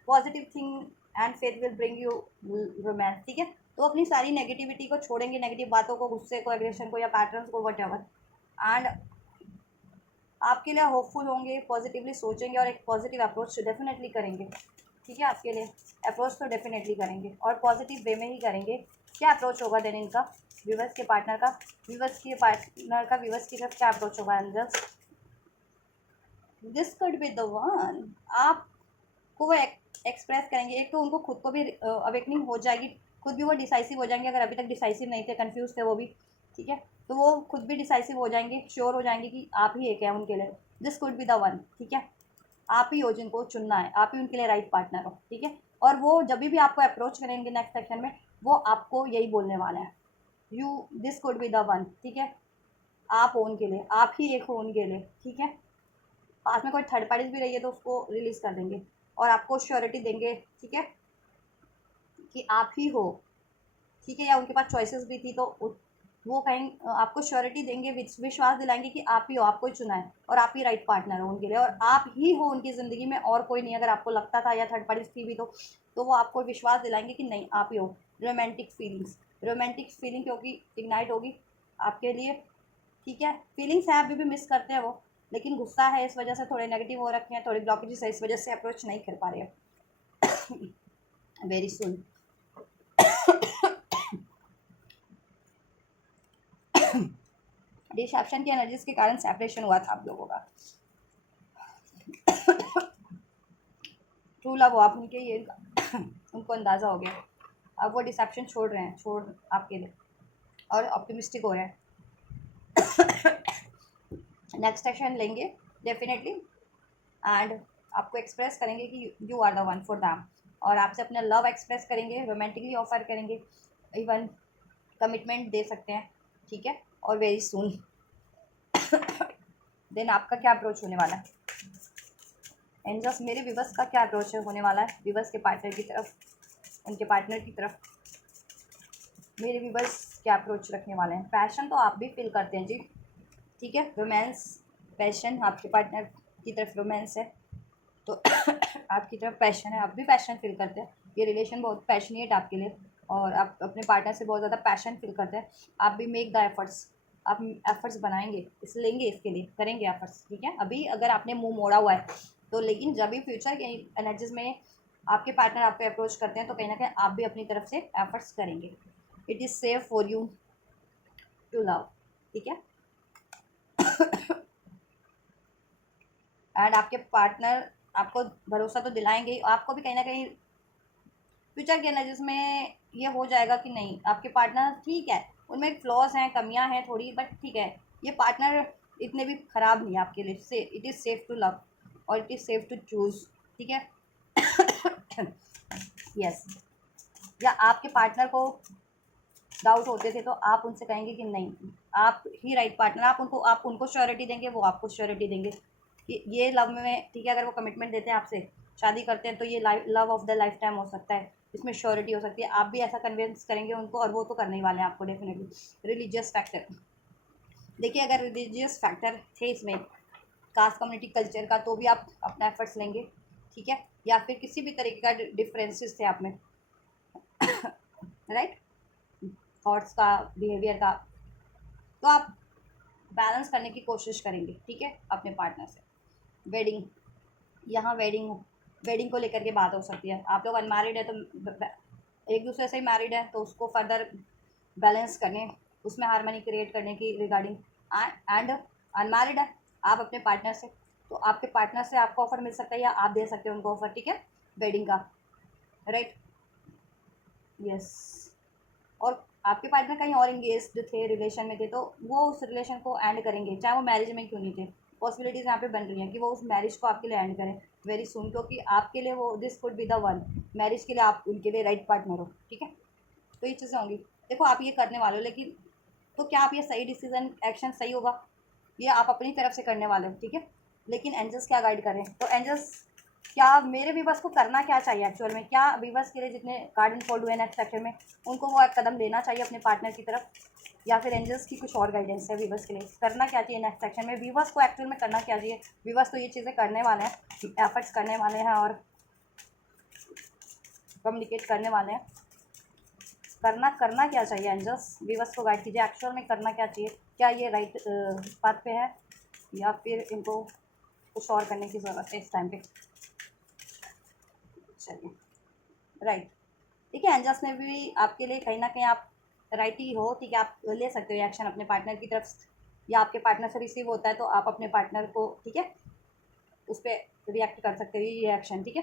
Positive thing and faith will bring you romance, ठीक है। तो अपनी सारी नेगेटिविटी को छोड़ेंगे, नेगेटिव बातों को, गुस्से को, एग्रेशन को, या पैटर्न्स को, वट एवर, एंड आपके लिए होपफुल होंगे, पॉजिटिवली सोचेंगे, और एक पॉजिटिव अप्रोच डेफिनेटली करेंगे, ठीक है। आपके लिए अप्रोच तो डेफिनेटली करेंगे, और पॉजिटिव वे में ही करेंगे। क्या अप्रोच होगा देन इनका, व्यूवर्स के पार्टनर का, व्यूवर्स की तरफ क्या अप्रोच होगा अंदर। This could be the one, आपको वो एक्सप्रेस करेंगे। एक तो उनको खुद को भी अवेकनिंग हो जाएगी, खुद भी वो डिसाइसिव हो जाएंगे, अगर अभी तक डिसाइसिव नहीं थे, कंफ्यूज थे वो भी, ठीक है। तो वो खुद भी डिसाइसिव हो जाएंगे, श्योर हो जाएंगे कि आप ही एक है उनके लिए। This could be the one, ठीक है। आप ही हो जिनको चुनना है, आप ही उनके लिए राइट पार्टनर हो, ठीक है। और वो जब भी आपको अप्रोच करेंगे नेक्स्ट सेक्शन में, वो आपको यही बोलने वाले हैं, this could be the one, ठीक है। आप हो उनके लिए, आप ही एक हो उनके लिए, ठीक है। पास में कोई थर्ड पार्टीज भी रही है तो उसको रिलीज कर देंगे, और आपको श्योरिटी देंगे, ठीक है, कि आप ही हो, ठीक है। या उनके पास चॉइसेस भी थी तो वो कहीं आपको श्योरिटी देंगे, विश्वास दिलाएंगे कि आप ही हो, आपको ही चुना है, और आप ही राइट पार्टनर हो उनके लिए, और आप ही हो उनकी ज़िंदगी में, और कोई नहीं। अगर आपको लगता था या थर्ड पार्टीज थी भी तो वो आपको विश्वास दिलाएंगे कि नहीं, आप ही हो। रोमांटिक फीलिंग क्योंकि इग्नाइट होगी आपके लिए, ठीक है। फीलिंग्स है, अभी भी मिस करते हैं वो, लेकिन गुस्सा है इस वजह से थोड़े नेगेटिव हो रखे हैं, थोड़ी ब्लॉकेजेस है इस वजह से अप्रोच नहीं कर पा रहे हैं वेरी सुन। डिसेप्शन की एनर्जीज के कारण सेपरेशन हुआ था आप लोगों का। ट्रू लव हो आप उनके, ये उनको अंदाज़ा हो गया, अब वो डिसेप्शन छोड़ रहे हैं, छोड़ आपके लिए, और ऑप्टिमिस्टिक हो रहे हैं। नेक्स्ट एक्शन लेंगे डेफिनेटली, एंड आपको एक्सप्रेस करेंगे कि you are the one for them, और आपसे अपना लव एक्सप्रेस करेंगे, रोमांटिकली ऑफर करेंगे, इवन कमिटमेंट दे सकते हैं, ठीक है। और वेरी सून देन आपका क्या अप्रोच होने वाला है एंजल्स, मेरे विवस का क्या अप्रोच होने वाला है विवस के पार्टनर की तरफ, उनके पार्टनर की तरफ मेरे विवस क्या अप्रोच रखने वाले हैं। पैशन तो आप भी फील करते हैं जी, ठीक है। रोमांस, पैशन, आपके पार्टनर की तरफ रोमांस है तो आपकी तरफ पैशन है, आप भी पैशन फील करते हैं। ये रिलेशन बहुत पैशनेट आपके लिए, और आप अपने पार्टनर से बहुत ज़्यादा पैशन फील करते हैं। आप भी मेक द एफर्ट्स, आप एफर्ट्स बनाएंगे, इस लेंगे, इसके लिए करेंगे एफर्ट्स, ठीक है। अभी अगर आपने मुंह मोड़ा हुआ है तो, लेकिन जब भी फ्यूचर के एनर्जीज में आपके पार्टनर आपको अप्रोच करते हैं तो कहीं ना कहीं आप भी अपनी तरफ से एफर्ट्स करेंगे। It is safe for you to love, ठीक है। एंड आपके पार्टनर आपको भरोसा तो दिलाएंगे ही, आपको भी कहीं ना कहीं फ्यूचर के एनर्जीज में ये हो जाएगा कि नहीं, आपके पार्टनर ठीक है, उनमें फ्लॉज हैं, कमियां हैं थोड़ी, बट ठीक है, ये पार्टनर इतने भी ख़राब नहीं है आपके लिए, say it is safe to love और it is safe to choose, ठीक है। यस या आपके पार्टनर को डाउट होते थे तो आप उनसे कहेंगे कि नहीं, आप ही राइट पार्टनर, आप उनको श्योरिटी देंगे, वो आपको श्योरिटी देंगे कि ये लव में, ठीक है, अगर वो कमिटमेंट देते हैं आपसे, शादी करते हैं, तो ये love of the life time हो सकता है, इसमें श्योरिटी हो सकती है। आप भी ऐसा कन्विंस करेंगे उनको, और वो तो करने ही वाले हैं आपको डेफिनेटली। रिलीजियस फैक्टर, देखिए अगर रिलीजियस फैक्टर थे इसमें, कास्ट कम्युनिटी कल्चर का, तो भी आप अपना एफर्ट्स लेंगे, ठीक है। या फिर किसी भी तरीके का डिफरेंसेस थे आप में, राइट, थॉट्स का, बिहेवियर का, तो आप बैलेंस करने की कोशिश करेंगे, ठीक है, अपने पार्टनर से। वेडिंग, यहाँ वेडिंग को लेकर के बात हो सकती है। आप लोग अनमैरिड है तो एक दूसरे से ही मैरिड है तो उसको फर्दर बैलेंस करने, उसमें हारमोनी क्रिएट करने की रिगार्डिंग, एंड अनमैरिड है आप अपने पार्टनर से, तो आपके पार्टनर से आपको ऑफर मिल सकता है या आप दे सकते हो उनको ऑफर, ठीक है, वेडिंग का, राइट। यस, और आपके पार्टनर कहीं और इंगेज्ड थे, रिलेशन में थे, तो वो उस रिलेशन को एंड करेंगे, चाहे वो मैरिज में क्यों नहीं थे। पॉसिबिलिटीज़ यहाँ पे बन रही हैं कि वो उस मैरिज को आपके लिए एंड करें वेरी सुन, क्योंकि आपके लिए वो this could be the one, marriage के लिए आप उनके लिए राइट पार्टनर हो, ठीक है। तो ये चीज़ें होंगी, देखो आप ये करने वाले हो, लेकिन तो क्या आप ये सही डिसीजन, एक्शन सही होगा, ये आप अपनी तरफ से करने वाले हो, ठीक है। लेकिन एंजल्स क्या गाइड करें, तो एंजल्स क्या मेरे वीवर्स को करना क्या चाहिए एक्चुअल में, क्या वीवर्स के लिए जितने कार्ड इनफॉल्ड हुए नेक्स्ट सेक्शन में, उनको वो एक कदम लेना चाहिए अपने पार्टनर की तरफ, या फिर एंजल्स की कुछ और गाइडेंस है वीवर्स के लिए, करना क्या चाहिए नेक्स्ट सेक्शन में, वीवर्स को एक्चुअल में करना क्या चाहिए। वीवर्स तो ये चीज़ें करने वाले हैं, एफर्ट्स करने वाले हैं और कम्युनिकेट करने वाले हैं, करना क्या चाहिए एंजल्स, वीवर्स को गाइड कीजिए, एक्चुअल में करना क्या चाहिए, क्या ये राइट पाथ पे है या फिर इनको कुछ और करने की ज़रूरत है इस टाइम पे। चलिए, राइट, ठीक है, एंजल्स ने भी आपके लिए कहीं ना कहीं, आप राइट ही हो, ठीक है, आप ले सकते हो एक्शन अपने पार्टनर की तरफ, या आपके पार्टनर से रिसीव होता है तो आप अपने पार्टनर को, ठीक है, उस पर रिएक्ट कर सकते हो, ये एक्शन, ठीक है।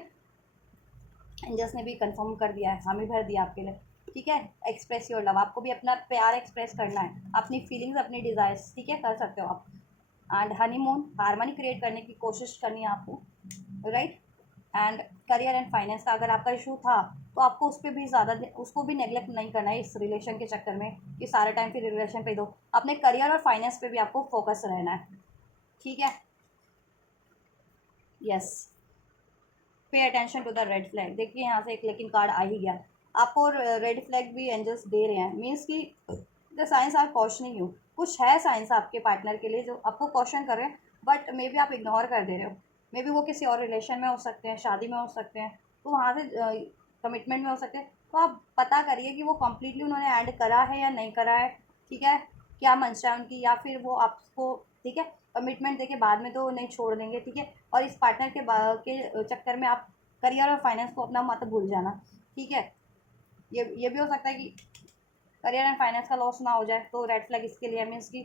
एंजल्स ने भी कंफर्म कर दिया है, हामी भर दिया आपके लिए, ठीक है। एक्सप्रेस योर लव, आपको भी अपना प्यार एक्सप्रेस करना है, अपनी फीलिंग्स, अपनी डिज़ायर्स, ठीक है, कर सकते हो आप। एंड हनीमून, हारमोनी क्रिएट करने की कोशिश करनी है आपको, right. And career and finance का अगर आपका इशू था तो आपको उस पर भी ज़्यादा, उसको भी नेगलेक्ट नहीं करना है इस रिलेशन के चक्कर में कि सारा टाइम फिर रिलेशन पे दो, अपने करियर और फाइनेंस पे भी आपको फोकस रहना है, ठीक है। Yes, pay attention to the red flag, देखिए यहाँ से एक लेकिन कार्ड आ ही गया, आपको रेड फ्लैग भी एंजल्स दे रहे हैं, मीन्स कि the science are questioning you, कुछ है साइंस आपके पार्टनर के लिए जो आपको क्वेश्चन कर रहे हैं, बट मे बी आप इग्नोर कर दे रहे हो, मे बी वो किसी और रिलेशन में हो सकते हैं, शादी में हो सकते हैं, तो वहाँ से कमिटमेंट में हो सकते हैं, तो आप पता करिए कि वो कम्प्लीटली उन्होंने ऐड करा है या नहीं करा है, ठीक है, क्या मंशा है उनकी, या फिर वो आपको, ठीक है, कमिटमेंट देके बाद में तो नहीं छोड़ देंगे, ठीक है। और इस पार्टनर के चक्कर में आप करियर और फाइनेंस को अपना मत भूल जाना, ठीक है। ये भी हो सकता है कि करियर एंड फाइनेंस का लॉस ना हो जाए, तो रेड फ्लैग इसके लिए मीन्स की,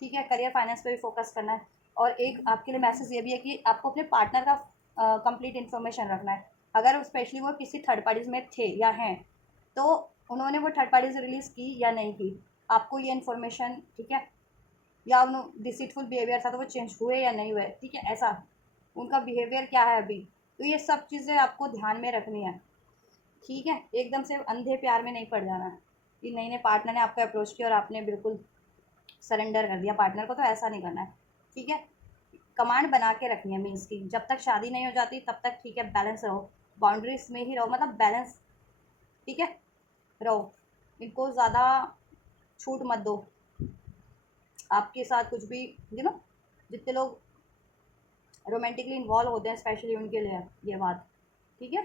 ठीक है, करियर फाइनेंस पे भी फोकस करना है। और एक आपके लिए मैसेज ये भी है कि आपको अपने पार्टनर का कंप्लीट इन्फॉर्मेशन रखना है, अगर स्पेशली वो किसी थर्ड पार्टीज में थे या हैं, तो उन्होंने वो थर्ड पार्टीज रिलीज़ की या नहीं की, आपको ये इन्फॉर्मेशन, ठीक है, या उन डिसीटफुल बिहेवियर था तो वो चेंज हुए या नहीं हुए, ठीक है, ऐसा उनका बिहेवियर क्या है अभी। तो ये सब चीज़ें आपको ध्यान में रखनी है, ठीक है। एकदम से अंधे प्यार में नहीं पड़ जाना है कि नई नए पार्टनर ने आपको अप्रोच किया और आपने बिल्कुल सरेंडर कर दिया पार्टनर को, तो ऐसा नहीं करना है, ठीक है। कमांड बना के रखनी है, मीन्स की जब तक शादी नहीं हो जाती तब तक ठीक है, बैलेंस रहो, बाउंड्रीज में ही रहो, मतलब बैलेंस, ठीक है, रहो। इनको ज़्यादा छूट मत दो, आपके साथ कुछ भी, यू नो, जितने लोग रोमांटिकली इन्वॉल्व होते हैं स्पेशली उनके लिए ये बात, ठीक है।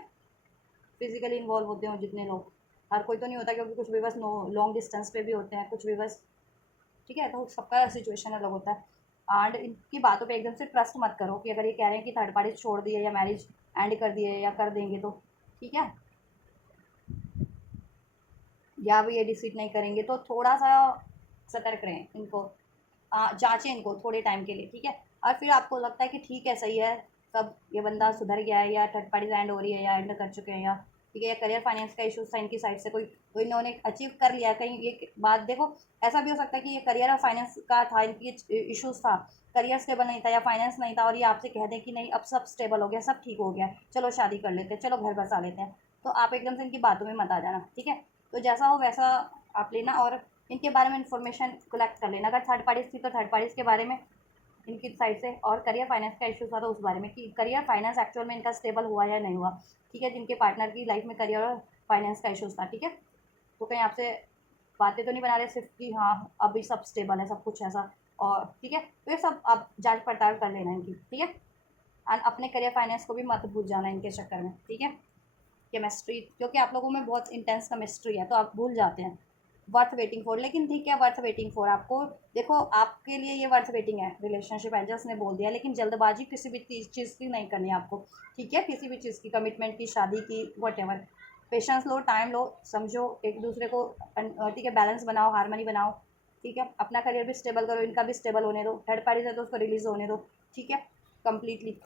फिजिकली इन्वॉल्व होते हो जितने लोग, हर कोई तो नहीं होता, क्योंकि कुछ भी बस नो लॉन्ग डिस्टेंस पे भी होते हैं, कुछ भी बस, ठीक है, तो सबका सिचुएशन अलग होता है। एंड इनकी बातों पे एकदम से ट्रस्ट मत करो कि अगर ये कह रहे हैं कि थर्ड पार्टी छोड़ दिए या मैरिज एंड कर दिए या कर देंगे तो, ठीक है, या वो ये डिसीड नहीं करेंगे, तो थोड़ा सा सतर्क रहें इनको, जांचें इनको थोड़े टाइम के लिए, ठीक है। और फिर आपको लगता है कि ठीक है, सही है, सब ये बंदा सुधर गया है, या थर्ड पार्टी एंड हो रही है, या एंड कर चुके हैं, या ठीक है, या करियर फाइनेंस का इशूज़ था इनकी साइड से, कोई तो इन्होंने अचीव कर लिया है कहीं, ये बात देखो, ऐसा भी हो सकता है कि ये करियर और फाइनेंस का था, इनकी इशूज़ था, करियर स्टेबल नहीं था या फाइनेंस नहीं था, और ये आपसे कह दें कि नहीं अब सब स्टेबल हो गया, सब ठीक हो गया, चलो शादी कर लेते हैं, चलो घर बसा लेते हैं, तो आप एकदम से इनकी बातों में मत आ जाना, ठीक है। तो जैसा हो वैसा आप लेना, और इनके बारे में इन्फॉर्मेशन कलेक्ट कर लेना, अगर थर्ड पार्टीज थी तो थर्ड पार्टीज के बारे में इनकी साइड से, और करियर फाइनेंस का इशू था तो उस बारे में कि करियर फाइनेंस एक्चुअल में इनका स्टेबल हुआ या नहीं हुआ, ठीक है, जिनके पार्टनर की लाइफ में करियर और फाइनेंस का इशूज़ था, ठीक है। तो कहीं आपसे बातें तो नहीं बना रहे सिर्फ कि हाँ अभी सब स्टेबल है, सब कुछ ऐसा, और ठीक है, तो ये सब आप जांच पड़ताल कर लेना इनकी, ठीक है। एंड अपने करियर फाइनेंस को भी मत भूल जाना इनके चक्कर में, ठीक है। केमिस्ट्री, क्योंकि आप लोगों में बहुत इंटेंस केमिस्ट्री है तो आप भूल जाते हैं, वर्थ वेटिंग फॉर, लेकिन ठीक है, वर्थ वेटिंग फॉर, आपको देखो आपके लिए ये वर्थ वेटिंग है रिलेशनशिप, एंजल्स ने बोल दिया, लेकिन जल्दबाजी किसी भी चीज़ की नहीं करनी है आपको, ठीक है, किसी भी चीज़ की, कमिटमेंट की, शादी की, वट एवर, पेशेंस लो, टाइम लो, समझो एक दूसरे को, ठीक है, बैलेंस बनाओ, हारमोनी बनाओ, ठीक है, अपना करियर भी स्टेबल करो, इनका भी स्टेबल होने दो, थर्ड पार्टी से तो उसको रिलीज होने दो, ठीक है, कम्प्लीटली,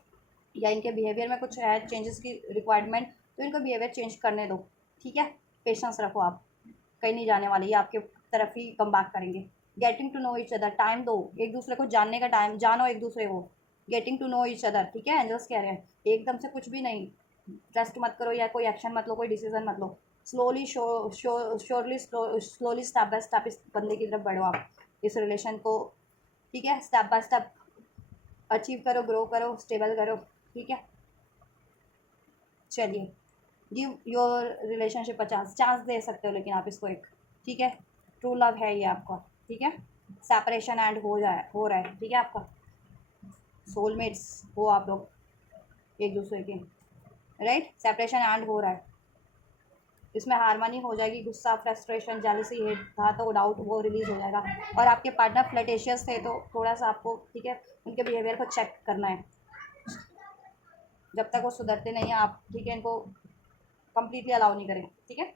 या इनके बिहेवियर में कुछ है चेंजेस की रिक्वायरमेंट तो इनको बिहेवियर चेंज करने दो, ठीक है, पेशेंस रखो आप, कहीं नहीं जाने वाले, ये आपके तरफ ही कम बैक करेंगे। Getting to know each other, time दो एक दूसरे को जानने का, टाइम जानो एक दूसरे को, getting to know each other, ठीक है, एंजल्स कह रहे हैं एकदम से कुछ भी नहीं, ट्रस्ट मत करो या कोई एक्शन मत लो, कोई डिसीजन मत लो, slowly surely slowly step by step इस बंदे की तरफ बढ़ो आप, इस रिलेशन को, ठीक है, स्टेप बाय स्टेप अचीव करो, ग्रो करो, स्टेबल करो, ठीक है। चलिए, गिव योर रिलेशनशिप का चांस, चांस दे सकते हो लेकिन आप इसको एक, ठीक है, ट्रू लव है ये आपका, ठीक है, सेपरेशन एंड हो रहा है, ठीक है, आपका सोलमेट्स हो आप लोग एक दूसरे के, राइट, सेपरेशन एंड हो रहा है, इसमें हारमोनी हो जाएगी, गुस्सा, फ्रस्ट्रेशन, जेलसी, हेट था तो डाउट वो रिलीज हो जाएगा, और आपके पार्टनर फ्लर्टेशियस थे तो थोड़ा सा आपको, ठीक है, उनके बिहेवियर को चेक करना है, जब तक वो सुधरते नहीं हैं आप, ठीक है, इनको कंप्लीटली अलाउ नहीं करें, ठीक है,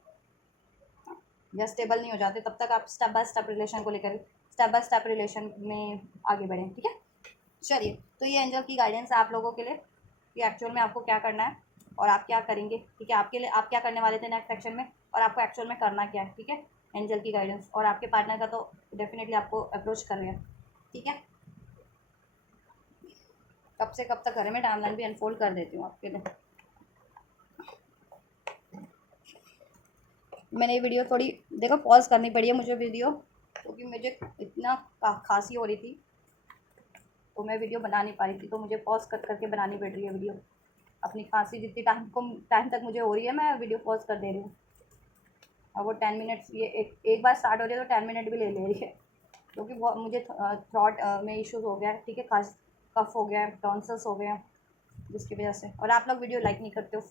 या स्टेबल नहीं हो जाते तब तक आप स्टेप बाय स्टेप रिलेशन को लेकर, स्टेप बाय स्टेप रिलेशन में आगे बढ़ें, ठीक है। चलिए, तो ये एंजल की गाइडेंस है आप लोगों के लिए कि एक्चुअल में आपको क्या करना है और आप क्या करेंगे, ठीक है, आपके लिए आप क्या करने वाले थे नेक्स्ट सेक्शन में, और आपको एक्चुअल में करना क्या है, ठीक है, एंजल की गाइडेंस, और आपके पार्टनर का तो डेफिनेटली आपको अप्रोच कर रहे हैं, ठीक है। कब से कब तक करें, मैं टाइमलाइन भी अनफोल्ड कर देती हूँ आपके लिए। मैंने ये वीडियो थोड़ी देखो पॉज करनी पड़ी है मुझे वीडियो, क्योंकि मुझे इतना खांसी हो रही थी तो मैं वीडियो बना नहीं पा रही थी, तो मुझे पॉज कर करके बनानी पड़ रही है वीडियो, अपनी खांसी जितनी टाइम तक मुझे हो रही है मैं वीडियो पॉज कर दे रही हूँ, और वो 10 मिनट्स, ये एक बार स्टार्ट हो रही है तो 10 मिनट भी ले ले रही है, क्योंकि बहुत मुझे थ्रॉट में इश्यूज हो गया है, ठीक है, खास कफ हो गया है, टॉन्सल्स हो गए हैं, जिसकी वजह से, और आप लोग वीडियो लाइक नहीं करते हो,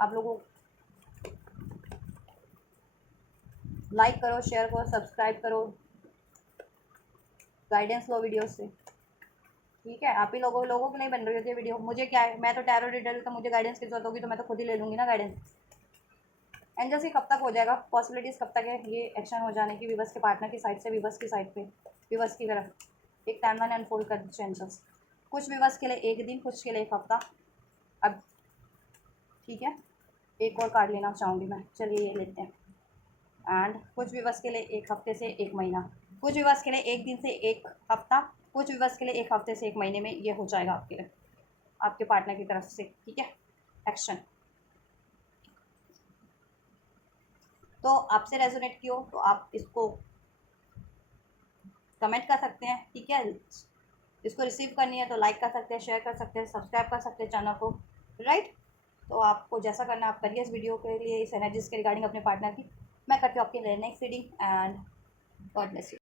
आप लोगों लाइक करो, शेयर करो, सब्सक्राइब करो, गाइडेंस लो वीडियो से, ठीक है, आप ही लोगों की नहीं बन रही होती है वीडियो, मुझे क्या है, मैं तो टैरो रीडर, तो मुझे गाइडेंस की जरूरत होगी तो मैं तो खुद ही ले लूँगी ना गाइडेंस। एंजल्स ही कब तक हो जाएगा, पॉसिबिलिटीज़ कब तक है ये एक्शन हो जाने की, विवश के पार्टनर की साइड से विवश की साइड पे, विवश की तरफ एक टाइमलाइन अनफोल्ड कर दीजिए एंजल्स, कुछ विवश के लिए एक दिन, कुछ के लिए एक हफ्ता, अब ठीक है, एक और कार्ड लेना चाहूँगी मैं, चलिए ये लेते हैं, एंड कुछ विवश के लिए एक हफ्ते से एक महीना, कुछ व्यूवर्स के लिए 1 दिन से 1 हफ्ता, कुछ व्यूवर्स के लिए 1 हफ्ते से 1 महीने में ये हो जाएगा आपके लिए, आपके पार्टनर की तरफ से, ठीक है। एक्शन। तो आपसे रेजोनेट की हो तो आप इसको कमेंट कर सकते हैं, ठीक है। इसको रिसीव करनी है तो लाइक कर सकते हैं, शेयर कर सकते हैं, सब्सक्राइब कर सकते हैं चैनल को, राइट। तो आपको जैसा करना आप करिए इस वीडियो के लिए, इस एनर्जीज के रिगार्डिंग अपने पार्टनर की। मैं करती हूँ आपकी next reading and God bless you.